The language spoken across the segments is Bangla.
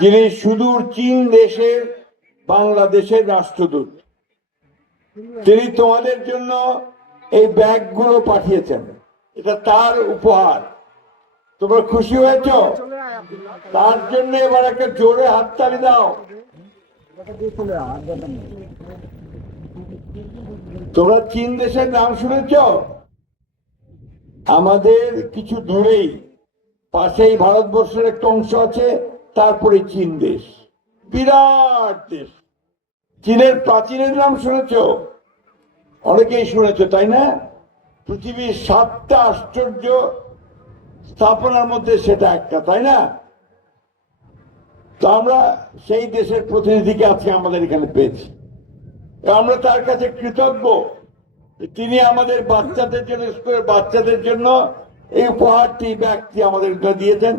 যিনি সুদূর চীন দেশের বাংলাদেশের রাষ্ট্রদূত, তিনি তোমাদের জন্য এই ব্যাগগুলো পাঠিয়েছেন। এটা তার উপহার। তোমরা খুশি হয়েছ? তার জন্য এবার একটা জোরে হাততালি দাও। তোমরা চীন দেশের নাম শুনেছ? আমাদের কিছু দূরেই পাশেই ভারতবর্ষের একটা অংশ আছে, তারপরে চীন দেশ, বিরাট দেশ। চীনের প্রাচীনের নাম শুনেছ? অনেকেই শুনেছ, তাই না? পৃথিবীর 7টা আশ্চর্য স্থাপনার মধ্যে সেটা একটা, তাই না? তো আমরা সেই দেশের প্রতিনিধিকে আজকে আমাদের এখানে পেয়েছি। আমরা তার কাছে কৃতজ্ঞ। তিনি আমাদের বাচ্চাদের জন্য, স্কুলের বাচ্চাদের জন্য এই উপহারটি, ব্যাগটি আমাদের দিয়েছেন।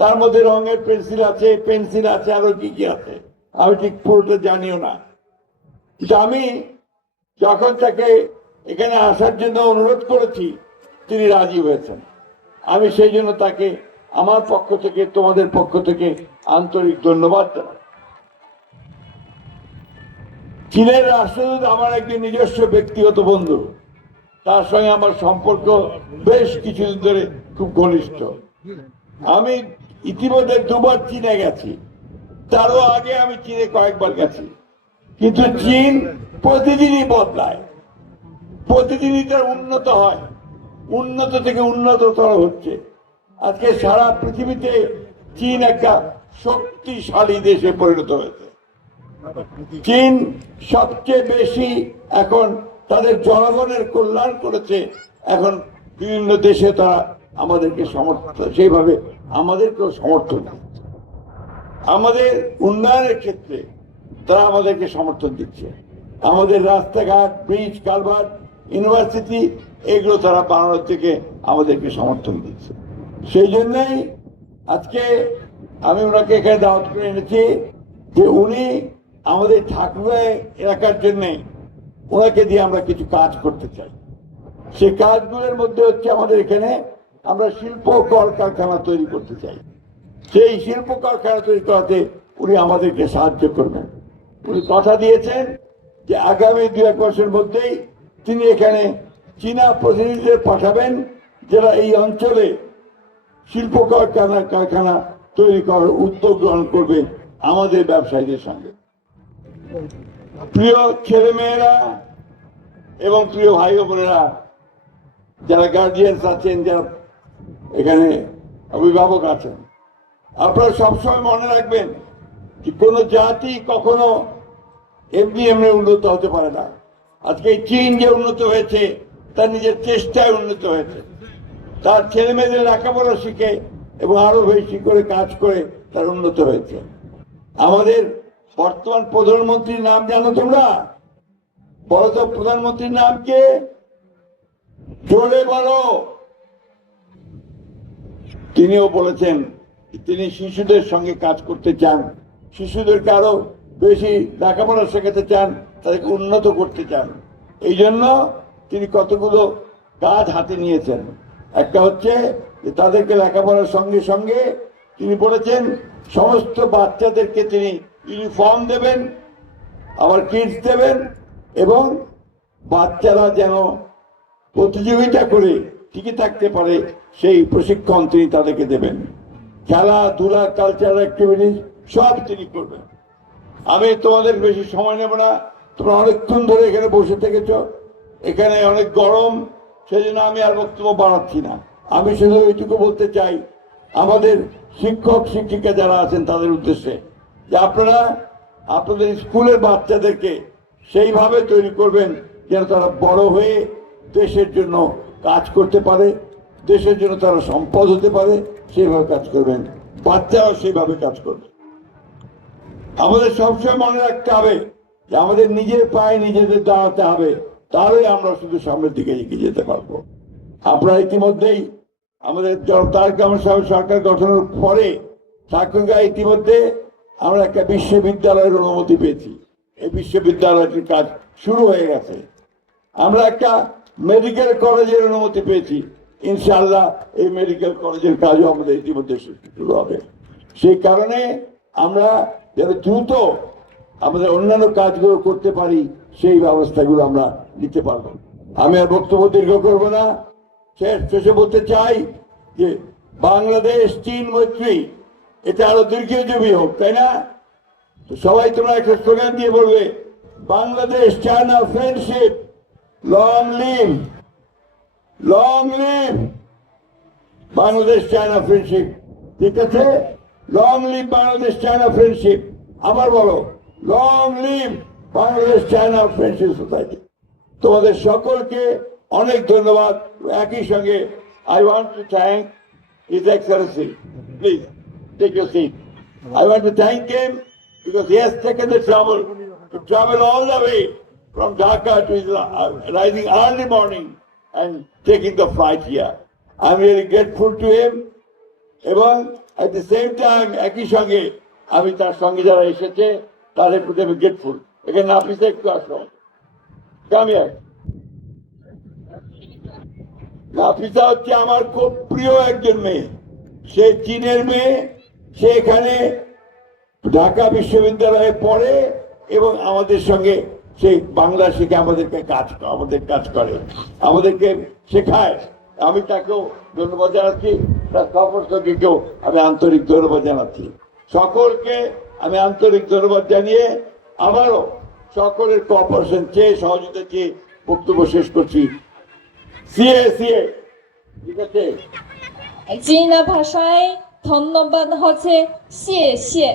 তার মধ্যে রঙের পেন্সিল আছে, পেন্সিল আছে, আরো কি কি আছে আমি ঠিক পুরোটা জানিও না। কিন্তু আমি যখন তাকে এখানে আসার জন্য অনুরোধ করেছি, তিনি রাজি হয়েছেন। আমি সেই জন্য তাকে আমার পক্ষ থেকে, তোমাদের পক্ষ থেকে আন্তরিক ধন্যবাদ জানাই। চীনের রাষ্ট্রদূত আমার একজন নিজস্ব ব্যক্তিগত বন্ধু। তার সঙ্গে আমার সম্পর্ক বেশ কিছুদিন ধরে খুব ঘনিষ্ঠ। আমি ইতিমধ্যে 2বার চীনে গেছি, তারও আগে আমি চীনে কয়েকবার গেছি। কিন্তু চীন প্রতিদিনই বদলায়, প্রতিদিনই তার উন্নত হয়, উন্নত থেকে উন্নততর হচ্ছে। আজকে সারা পৃথিবীতে চীন একটা শক্তিশালী দেশে পরিণত হয়েছে। চীন সবচেয়ে বেশি এখন তাদের জনগণের কল্যাণ করেছে। এখন বিভিন্ন দেশে তারা আমাদেরকে সমর্থন, সেইভাবে আমাদেরকেও সমর্থন দিচ্ছে। আমাদের উন্নয়নের ক্ষেত্রে তারা আমাদেরকে সমর্থন দিচ্ছে। আমাদের রাস্তাঘাট, ব্রিজ, কালভার্ট, ইউনিভার্সিটি, এগুলো তারা বানানোর থেকে আমাদেরকে সমর্থন দিচ্ছে। সেই জন্যই আজকে আমি ওনাকে এখানে দাওয়াত করে এনেছি যে উনি আমাদের ঠাকুরা এলাকার জন্য ওনাকে দিয়ে আমরা কিছু কাজ করতে চাই। সেই কাজগুলোর মধ্যে হচ্ছে আমাদের এখানে আমরা শিল্প কলকারখানা তৈরি করতে চাই। সেই শিল্প কারখানা তৈরি করাতে উনি আমাদেরকে সাহায্য করবেন। উনি কথা দিয়েছেন যে আগামী 2-1 মাসের মধ্যেই তিনি এখানে চীনা প্রতিনিধিদের পাঠাবেন, যারা এই অঞ্চলে শিল্প কারখানা তৈরি করার উদ্যোগ গ্রহণ করবে আমাদের ব্যবসায়ীদের সঙ্গে। প্রিয় ছেলে মেয়েরা এবং প্রিয় ভাই বোনেরা, যারা গার্জিয়ানস আছেন, যারা এখানে অভিভাবক আছেন, আপনারা সবসময় মনে রাখবেন যে কোনো জাতি কখনো এমনি এমনি উন্নত হতে পারে না। আজকে চীন যে উন্নত হয়েছে, তার নিজের চেষ্টায় উন্নত হয়েছে। তার ছেলে মেয়েদের লেখাপড়া শিখে এবং আরো বেশি করে কাজ করে তার উন্নত হয়েছে। আমাদের বর্তমান প্রধানমন্ত্রীর নাম জানো তোমরা? বলো তো, প্রধানমন্ত্রীর নাম কে? জোরে বলো। তিনিও বলেছেন তিনি শিশুদের সঙ্গে কাজ করতে চান, শিশুদেরকে আরো বেশি লেখাপড়া শেখাতে চান, তাদেরকে উন্নত করতে চান। এই জন্য তিনি কতগুলো কাজ হাতে নিয়েছেন। একটা হচ্ছে যে তাদেরকে লেখাপড়ার সঙ্গে সঙ্গে তিনি বলেছেন সমস্ত বাচ্চাদেরকে তিনি ইউনিফর্ম দেবেন, আবার কিটস দেবেন, এবং বাচ্চারা যেন প্রতিযোগিতা করে টিকে থাকতে পারে সেই প্রশিক্ষণ তিনি তাদেরকে দেবেন। খেলাধুলা, কালচারাল অ্যাক্টিভিটিস সব তিনি করবেন। আমি তোমাদের বেশি সময় নেব না, তোমরা অনেকক্ষণ ধরে এখানে বসে থেকেছ, এখানে অনেক গরম, সেই জন্য আমি আর বক্তব্য বাড়াচ্ছি না। আমি শুধু এইটুকু বলতে চাই আমাদের শিক্ষক শিক্ষিকা যারা আছেন তাদের উদ্দেশ্যে, যে আপনারা আপনাদের স্কুলের বাচ্চাদেরকে সেইভাবে তৈরি করবেন যেন তারা বড় হয়ে দেশের জন্য কাজ করতে পারে, দেশের জন্য তারা সম্পদ হতে পারে, সেইভাবে কাজ করবেন। বাচ্চারাও সেইভাবে কাজ করবে। আমাদের সবসময় মনে রাখতে হবে যে আমাদের নিজের পায়ে নিজেদের দাঁড়াতে হবে, তাহলেই আমরা শুধু সামনের দিকে এগিয়ে যেতে পারবো। আপনারা ইতিমধ্যেই আমাদের তারেক রহমান সাহেব সরকার গঠনের পরে ঠাকুরগাঁও ইতিমধ্যে আমরা একটা বিশ্ববিদ্যালয়ের অনুমতি পেয়েছি। এই বিশ্ববিদ্যালয়টির কাজ শুরু হয়ে গেছে। আমরা একটা মেডিকেল কলেজের অনুমতি পেয়েছি। ইনশাআল্লাহ এই মেডিকেল কলেজের কাজও আমাদের ইতিমধ্যে শুরু হবে। সেই কারণে আমরা যেন দ্রুত আমাদের অন্যান্য কাজগুলো করতে পারি, সেই ব্যবস্থাগুলো আমরা নিতে পারবো। আমি আর বক্তব্য দীর্ঘ করবো না, শেষে বলতে চাই যে বাংলাদেশ চীন মৈত্রী এটা আরো দীর্ঘজীবী হোক, তাই না? তো সবাই তোমরা একটা স্লোগান দিয়ে বলবে, Bangladesh China friendship long live, long live Bangladesh China friendship. ঠিক আছে, long live Bangladesh China friendship. আবার বলো, long live Bangladesh China friendship society. তোমাদের সকলকে অনেক ধন্যবাদ। একই সঙ্গে I want to thank His Excellency. Please take your seat. I want to thank him because he has taken the trouble to travel all the way from Dhaka to his rising early morning and taking the flight here. I'm really grateful to him. এবং at the same time একই সঙ্গে আমি তার সঙ্গে যারা এসেছে তাদের প্রতি আমি গ্রেটফুল। এখানে নাফিসা একটু আসো, কামিয়া। নাফিসা হচ্ছে আমার খুব প্রিয় একজন মেয়ে, সে চীনের মেয়ে, সে এখানে ঢাকা বিশ্ববিদ্যালয়ে পড়ে এবং আমাদের সঙ্গে সে বাংলা শিখে আমাদের কাজ করে, আমাদেরকে শেখায়। আমি তাকেও ধন্যবাদ জানাচ্ছি, তার সফরসঙ্গীকেও আমি আন্তরিক ধন্যবাদ জানাচ্ছি। সকলকে আমি আন্তরিক ধন্যবাদ জানিয়ে আবারও সকলের কোঅপারেশন চেয়ে, সহযোগিতা চেয়ে বক্তব্য শেষ করছি। সিএ সিএ, ঠিক আছে? চীনা ভাষায় ধন্যবাদ হচ্ছে সিএ।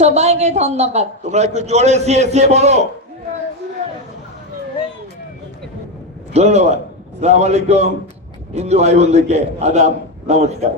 সবাইকে ধন্যবাদ। তোমরা একটু জোরে সিএ সিএ বলো। ধন্যবাদ। আসসালামু আলাইকুম। হিন্দু ভাই বোনদেরকে আদাব, নমস্কার।